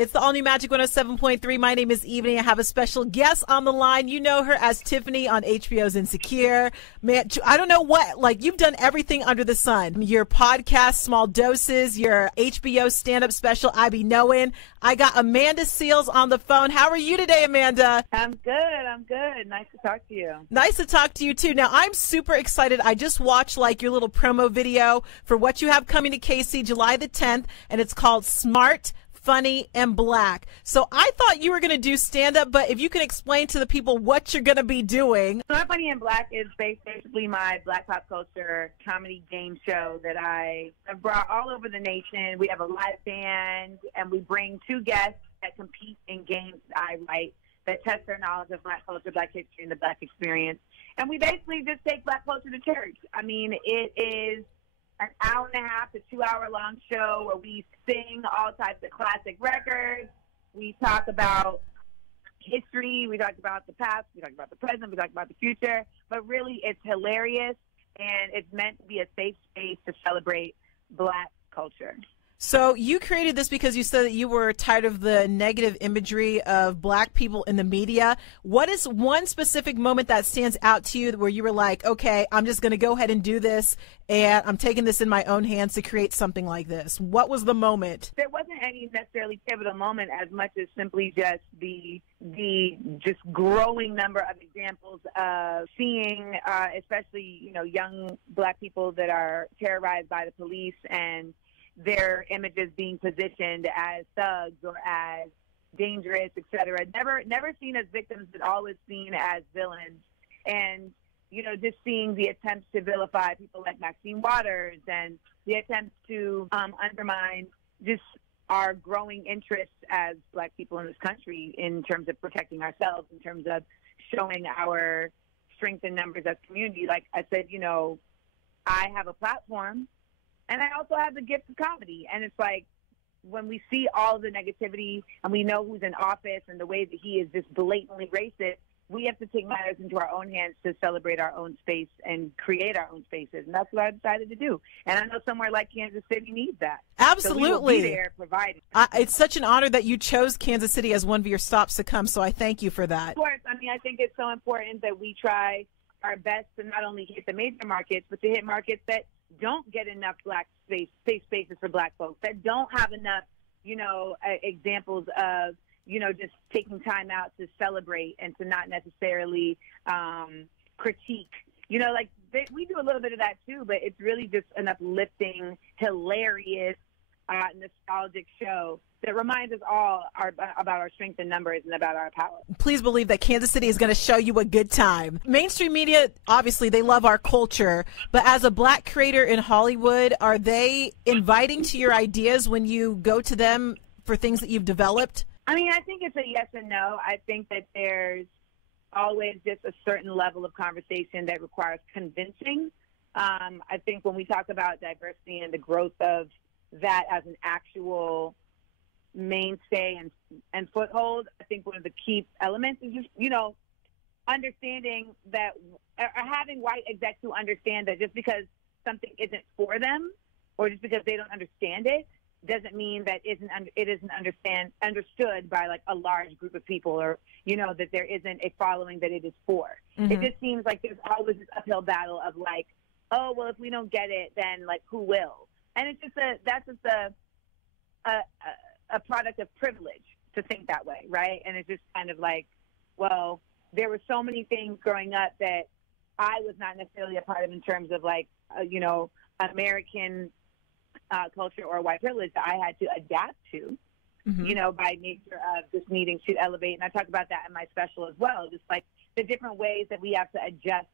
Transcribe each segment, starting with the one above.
It's the all-new Magic 107.3. My name is Evening. I have a special guest on the line. You know her as Tiffany on HBO's Insecure. Man, I don't know what, like, you've done everything under the sun. Your podcast, Small Doses, your HBO stand-up special, I Be Knowin'. I got Amanda Seales on the phone. How are you today, Amanda? I'm good. Nice to talk to you. Nice to talk to you, too. Now, I'm super excited. I just watched, like, your little promo video for what you have coming to KC July the 10th, and it's called Smart, Funny, and Black. So I thought you were going to do stand-up, but if you can explain to the people what you're going to be doing. Smart, Funny, and Black is basically my Black pop culture comedy game show that I have brought all over the nation. We have a live band, and we bring two guests that compete in games that I write that test their knowledge of Black culture, Black history, and the Black experience. And we basically just take Black culture to church. I mean, it is an hour-and-a-half to 2-hour-long show where we sing all types of classic records. We talk about history. We talk about the past. We talk about the present. We talk about the future. But really, it's hilarious, and it's meant to be a safe space to celebrate Black culture. So you created this because you said that you were tired of the negative imagery of Black people in the media. What is one specific moment that stands out to you where you were like, okay, I'm just going to go ahead and do this, and I'm taking this in my own hands to create something like this? What was the moment? There wasn't any necessarily pivotal moment as much as simply just the just growing number of examples of seeing, especially, young Black people that are terrorized by the police and their images being positioned as thugs or as dangerous, et cetera. Never seen as victims, but always seen as villains. And, just seeing the attempts to vilify people like Maxine Waters and the attempts to undermine just our growing interests as Black people in this country in terms of protecting ourselves, in terms of showing our strength in numbers as a community. Like I said, I have a platform, and I also have the gift of comedy. And it's like, when we see all the negativity and we know who's in office and the way that he is just blatantly racist, we have to take matters into our own hands to celebrate our own space and create our own spaces. And that's what I decided to do. And I know somewhere like Kansas City needs that. Absolutely. So we will be there providing. It's such an honor that you chose Kansas City as one of your stops to come. So I thank you for that. Of course. I mean, I think it's so important that we try our best to not only hit the major markets, but to hit markets that don't get enough safe spaces for Black folks, that don't have enough, examples of, just taking time out to celebrate and to not necessarily critique. We do a little bit of that too, but it's really just an uplifting, hilarious, nostalgic show that reminds us all about our strength in numbers and about our power. Please believe that Kansas City is going to show you a good time. Mainstream media, obviously, they love our culture, but as a Black creator in Hollywood, are they inviting to your ideas when you go to them for things that you've developed? I mean, I think it's a yes and no. I think that there's always just a certain level of conversation that requires convincing. I think when we talk about diversity and the growth of that as an actual mainstay and foothold, I think one of the key elements is just, understanding that, or having white execs who understand that just because something isn't for them or just because they don't understand it doesn't mean that it isn't understood by like a large group of people, or, that there isn't a following that it is for. Mm-hmm. It just seems like there's always this uphill battle of like, oh, well, if we don't get it, then like who will? And it's just that's just a product of privilege to think that way, right? And it's just kind of like, well, there were so many things growing up that I was not necessarily a part of in terms of like, American culture or white privilege that I had to adapt to, mm-hmm. By nature of just needing to elevate. And I talk about that in my special as well, just like the different ways that we have to adjust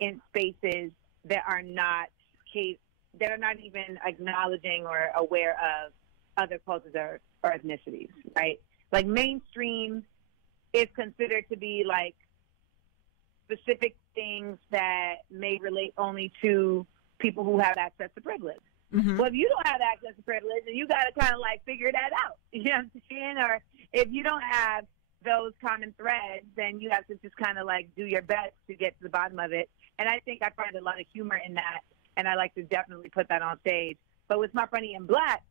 in spaces that are not even acknowledging or aware of other cultures or ethnicities, right? Like mainstream is considered to be like specific things that may relate only to people who have access to privilege. Mm-hmm. Well, if you don't have access to privilege, then you got to kind of like figure that out. You know what I'm saying? Or if you don't have those common threads, then you have to just kind of like do your best to get to the bottom of it. And I think I find a lot of humor in that, and I like to definitely put that on stage. But with Smart, Funny, and Black,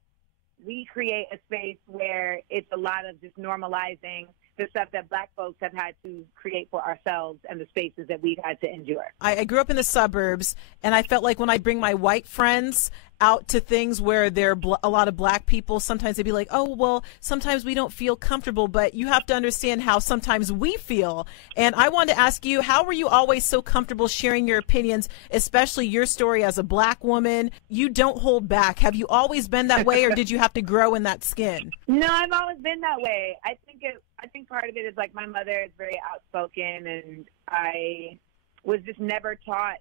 we create a space where it's a lot of just normalizing the stuff that Black folks have had to create for ourselves and the spaces that we've had to endure. I grew up in the suburbs, and I felt like when I bring my white friends out to things where there are a lot of Black people, sometimes they'd be like, oh, well, sometimes we don't feel comfortable, but you have to understand how sometimes we feel. And I wanted to ask you, how were you always so comfortable sharing your opinions, especially your story as a Black woman? You don't hold back. Have you always been that way, or did you have to grow in that skin? No, I've always been that way. I think part of it is like my mother is very outspoken, and I was just never taught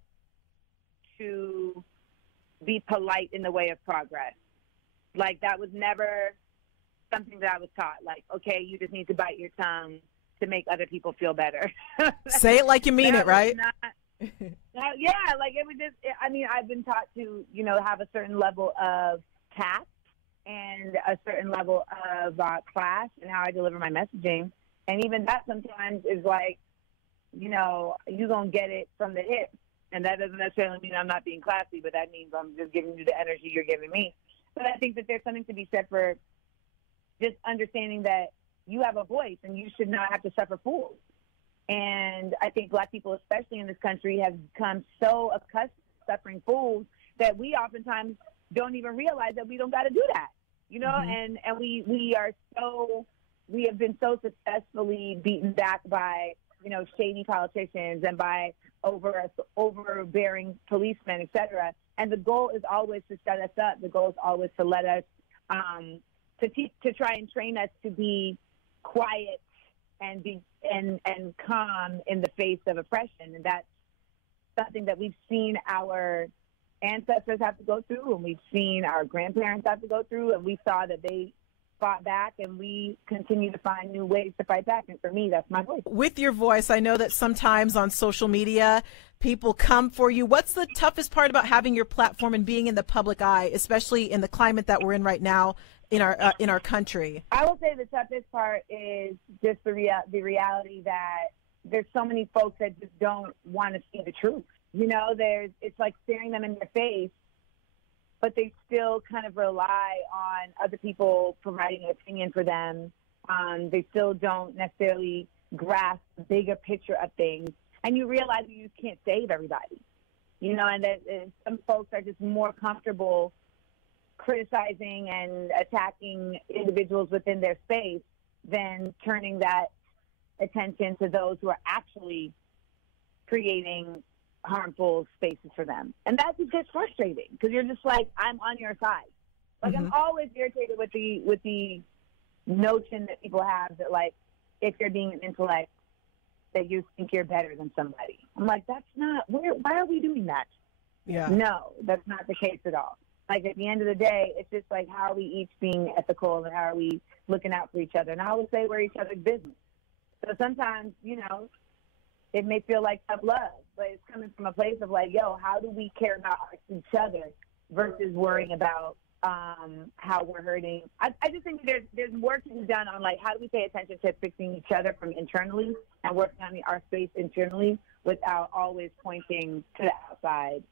to be polite in the way of progress. Like, that was never something that I was taught. Like, okay, you just need to bite your tongue to make other people feel better. Say it like you mean it, right? Yeah, like it was just, I mean, I've been taught to, you know, have a certain level of tact and a certain level of class and how I deliver my messaging. And even that sometimes is like, you know, you're going to get it from the hip. And that doesn't necessarily mean I'm not being classy, but that means I'm just giving you the energy you're giving me. But I think that there's something to be said for just understanding that you have a voice and you should not have to suffer fools. And I think Black people, especially in this country, have become so accustomed to suffering fools that we oftentimes don't even realize that we don't got to do that, you know. And we have been so successfully beaten back by, you know, shady politicians and by overbearing policemen, et cetera. And the goal is always to set us up. The goal is always to let us to try and train us to be quiet and be and calm in the face of oppression. And that's something that we've seen our ancestors have to go through, and we've seen our grandparents have to go through, and we saw that they fought back, and we continue to find new ways to fight back. And for me, that's my voice. With your voice, I know that sometimes on social media, people come for you. What's the toughest part about having your platform and being in the public eye, especially in the climate that we're in right now in our country? I will say the toughest part is just the reality that there's so many folks that just don't want to see the truth. You know, it's like staring them in their face, but they still kind of rely on other people providing an opinion for them. They still don't necessarily grasp the bigger picture of things. And you realize you can't save everybody, you know, and that some folks are just more comfortable criticizing and attacking individuals within their space than turning that attention to those who are actually creating harmful spaces for them. And that just gets frustrating because you're just like, I'm on your side. Like, I'm always irritated with the notion that people have that, like, if you're being an intellect, that you think you're better than somebody. I'm like, that's not, why are we doing that? Yeah. No, that's not the case at all. Like, at the end of the day, it's just like, how are we each being ethical and how are we looking out for each other? And I always say we're each other's business. So sometimes, you know, it may feel like tough love, but it's coming from a place of like, yo, how do we care about each other versus worrying about how we're hurting? I just think there's work to be done on, like, how do we pay attention to fixing each other from internally and working on our space internally without always pointing to the outside.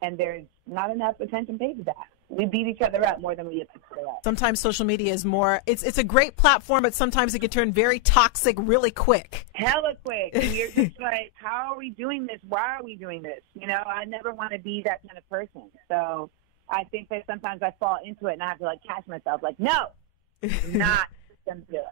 And there's not enough attention paid to that. We beat each other up more than we get each other up. Sometimes social media is more, it's a great platform, but sometimes it can turn very toxic really quick. Hella quick. And you're just like, how are we doing this? Why are we doing this? You know, I never want to be that kind of person. So I think that sometimes I fall into it and I have to, like, catch myself. Like, no, not them to do it.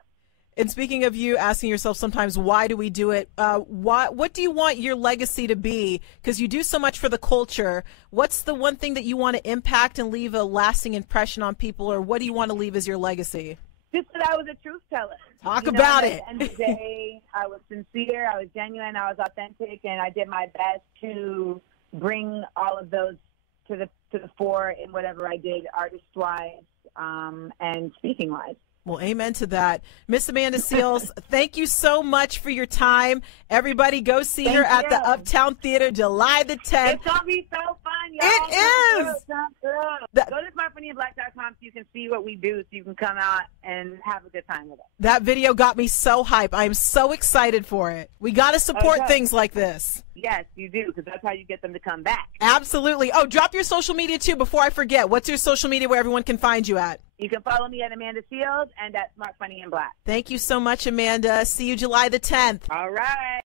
And speaking of you asking yourself sometimes, why do we do it? What do you want your legacy to be? Because you do so much for the culture. What's the one thing that you want to impact and leave a lasting impression on people, or what do you want to leave as your legacy? Just that I was a truth teller. Talk about it. At the end of the day, I was sincere, I was genuine, I was authentic, and I did my best to bring all of those to the fore in whatever I did, artist-wise and speaking-wise. Well, amen to that. Miss Amanda Seales, thank you so much for your time. Everybody go see her at the Uptown Theater July the 10th. It's going to be so fun. y'all. It is. Come through. Go to smartfunnyandblack.com so you can see what we do, so you can come out and have a good time with us. That video got me so hype. I'm so excited for it. We got to support things like this. Yes, you do, because that's how you get them to come back. Absolutely. Oh, drop your social media, too, before I forget. What's your social media where everyone can find you at? You can follow me at Amanda Fields and at Smart Funny and Black. Thank you so much, Amanda. See you July the 10th. All right.